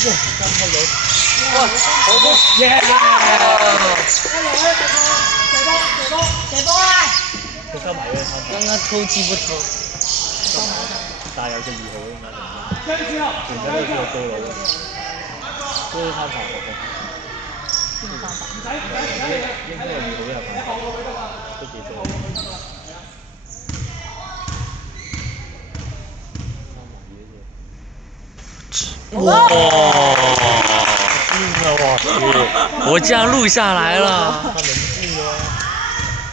三號女，哇，好波，耶！射波啊！佢收埋咗三號，剛剛偷雞不偷。但係有隻2號應該原本都係個高佬嘅，都三排嗰個。應該係2號有份，都幾多。哇！我这样录下来了。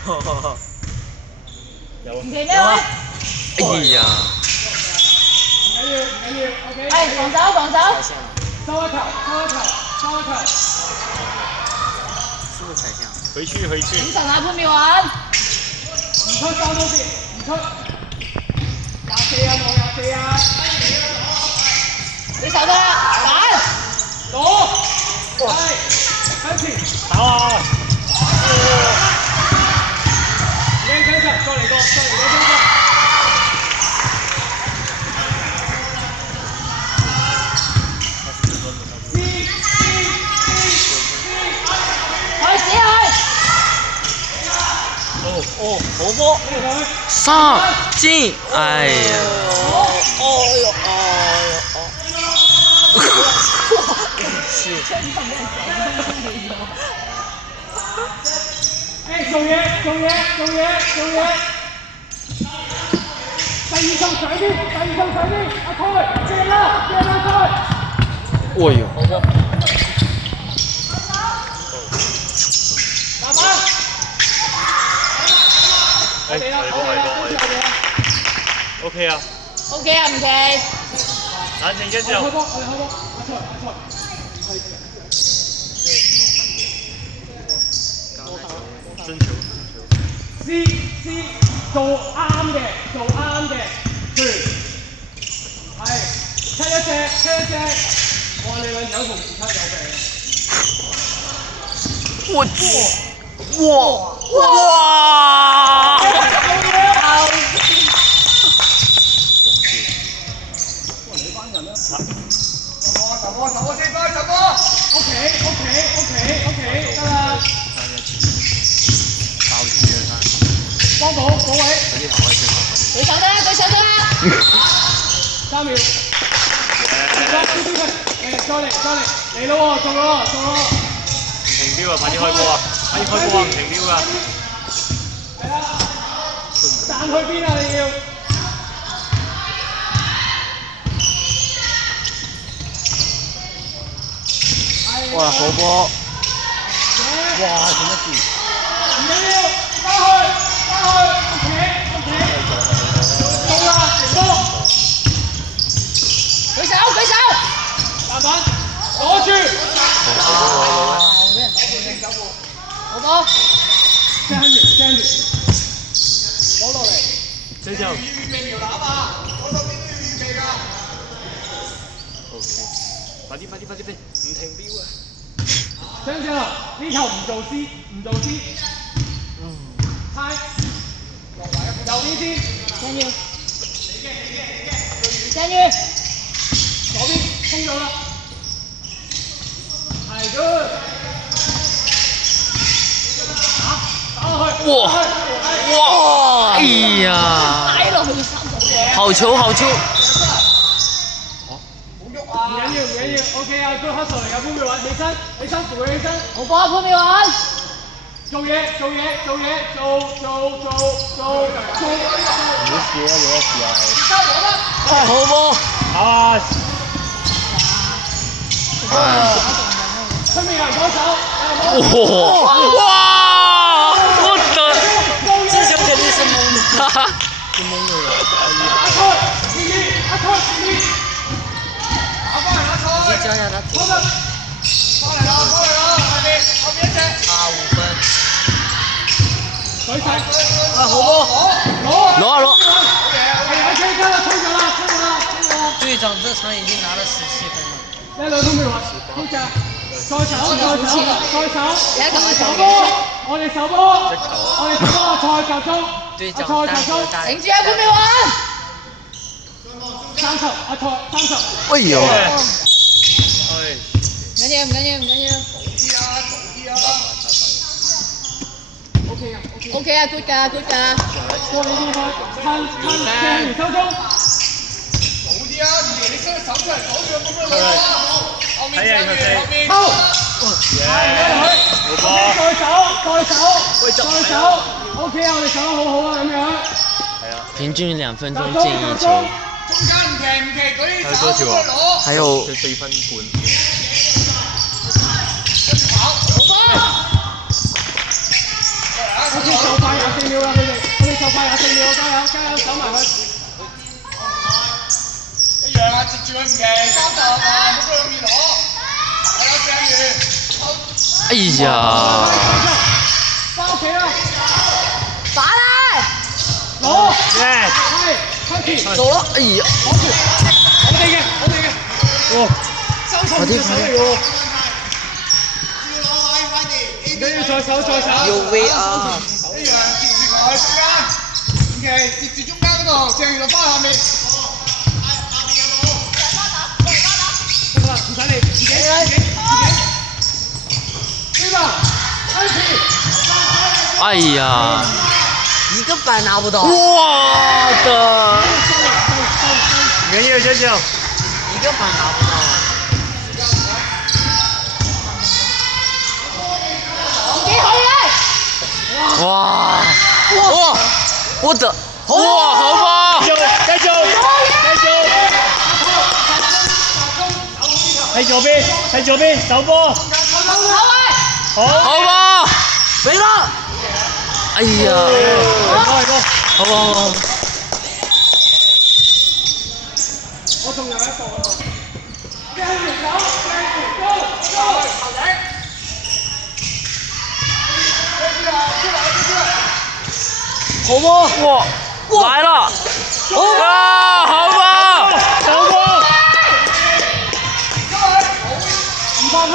有啊。哎呀！哎，防守防守。收一球，是不是才像？回去。點神啊潘妙雲！唔出收多啲，唔出。24啊，冇24啊。你守得啦，攞，係，向前，打啊！你跟上，再嚟個，跟上。好波！上進！哎呀！誒，做嘢！第二球上啲，阿開，借啦，開！哎呦！好波！慢慢。嚟過。OK 啊 ，OK 啊唔奇。冷靜一之後。開波，阿真球。C 做啱嘅，係出一隻，我話你兩友同時出有病。哇！OK，得啦。幫補位。對手得啦。3秒。再嚟，嚟咯喎，做咯。唔停標啊！快啲開波啊！唔停標㗎。係啦。彈去邊啊？你要。哇！好波！哇！點得住？唔緊要，翻去 ，OK， 到啦，停波，舉手，慢慢攞住，好波，聽住，攞落嚟，這就。預備搖籃啊，左手邊都要預備㗎。OK，快啲，唔停標啊！聽住啦，呢球唔做 C，猜，右邊先，鄭月，左邊封咗啦，係 good， 打落去，哇！哎呀！擺落去30嘅。好球！唔緊要 ，OK 啊 ，good hustle 嚟㗎，潘妙雲，起身，扶佢起身。好波啊潘妙雲。做嘢，做。唔好笑啊！好波！啊！出面有人幫手，哇！我的，这球肯定是蒙的，哈哈，是蒙的。阿開，打翻嚟，你教下他左手。翻嚟啦，後邊一隻。差5分。舉手。啊，好波！攞！隊長這場已經拿了17分了。一兩分未話，好嘅，再手，我哋手波，賽集中，隊長單球大。頂住啊潘妙雲。3球，阿賽3球。哎呦！哎緊要唔緊要唔緊要。OK 啊，good 㗎 good 㗎。過你呢個趁正收中。睇人佢哋。好。冇波。再走。OK 啊，我哋守得好好啊，咁樣。係啊。平均2分鐘進一球。還有多久啊？還有4分半。OK， 就快24秒啦，佢哋就快24秒，加油，守埋佢。一樣啊，接住佢唔奇，30啊，冇俾佢面攞，係啊，正完。哎呀！翻屋企啦！打啦！攞！耶！係，走了！哎呀！我哋嘅。哇！快啲！你要再守。有 VR。一樣接住佢中間，唔奇，接住中間嗰度，正完就翻下面。得啦，唔使理，自己。對吧？開始。哎呀！一個板拿不到，我的！唔緊要，小小。一個板拿不到。自己去啊！哇！哇！我的！哇，好棒！繼續！喺左邊，守波。好。好棒！沒了！哎呀！係波。好棒！我仲有一步啊！繼續走，好波！哇！來了！啊，好棒！守波。唔放開，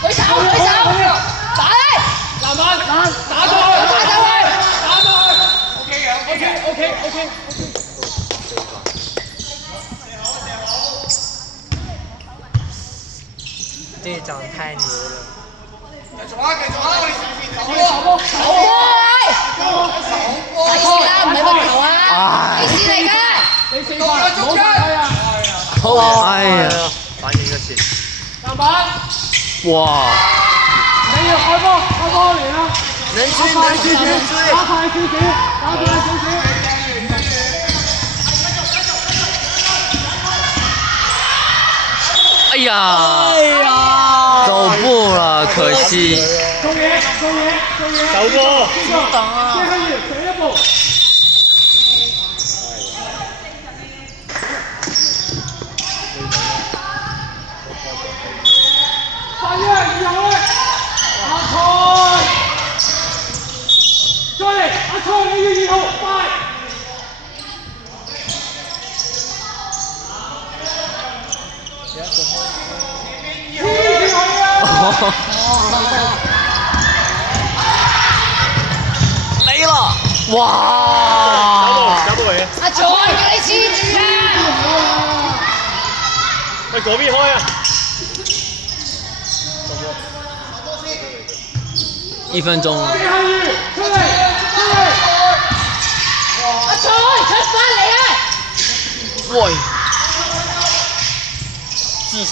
舉手，打嚟！慢慢打咗佢，打走佢！打咗佢。OK。隊長太牛了。繼續啊，我哋前面守波。睇線啦，唔係個球啊！睇線嚟㗎！你4塊，冇犯規啊！好！哎呀！反應一次。籃板，哇！你要開波嚟啦！能追！打快少少。哎呀！走步了，可惜。做嘢。守波。謝香月上一步。快啲啊！2號咧，阿蔡，再嚟，阿蔡你要2號，快！黐住佢啊！沒了！哇！守波嚟嘅。阿財，叫你黐住啊！去嗰邊開啊！1分鐘。謝香月出嚟！阿財出翻嚟啊！喂！你去！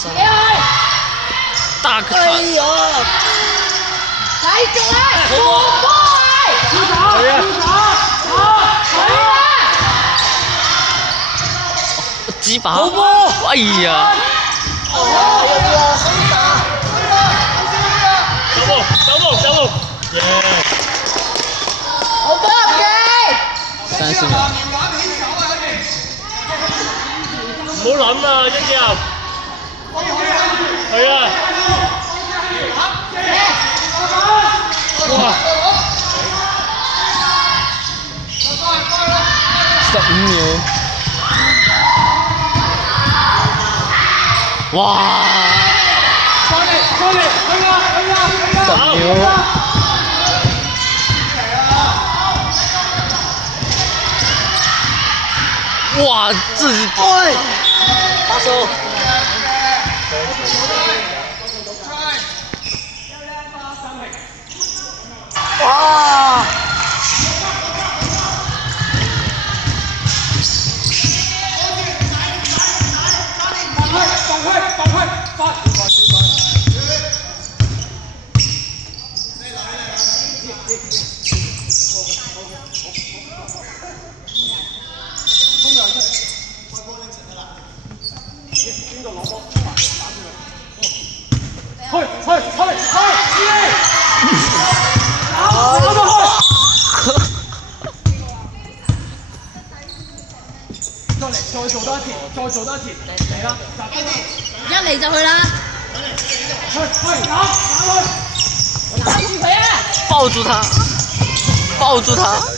大個哎呀！繼續啊！過波啊！幾把？哎呀！守波！耶！好波嘅30秒。唔好諗啊，一隻。係啊！哇！15秒。哇！10秒。哇！自己。發數。哇！放開，再做多一次，嚟啦！一嚟就去啦，打佢！攬住佢啊！抱住他，抱住他。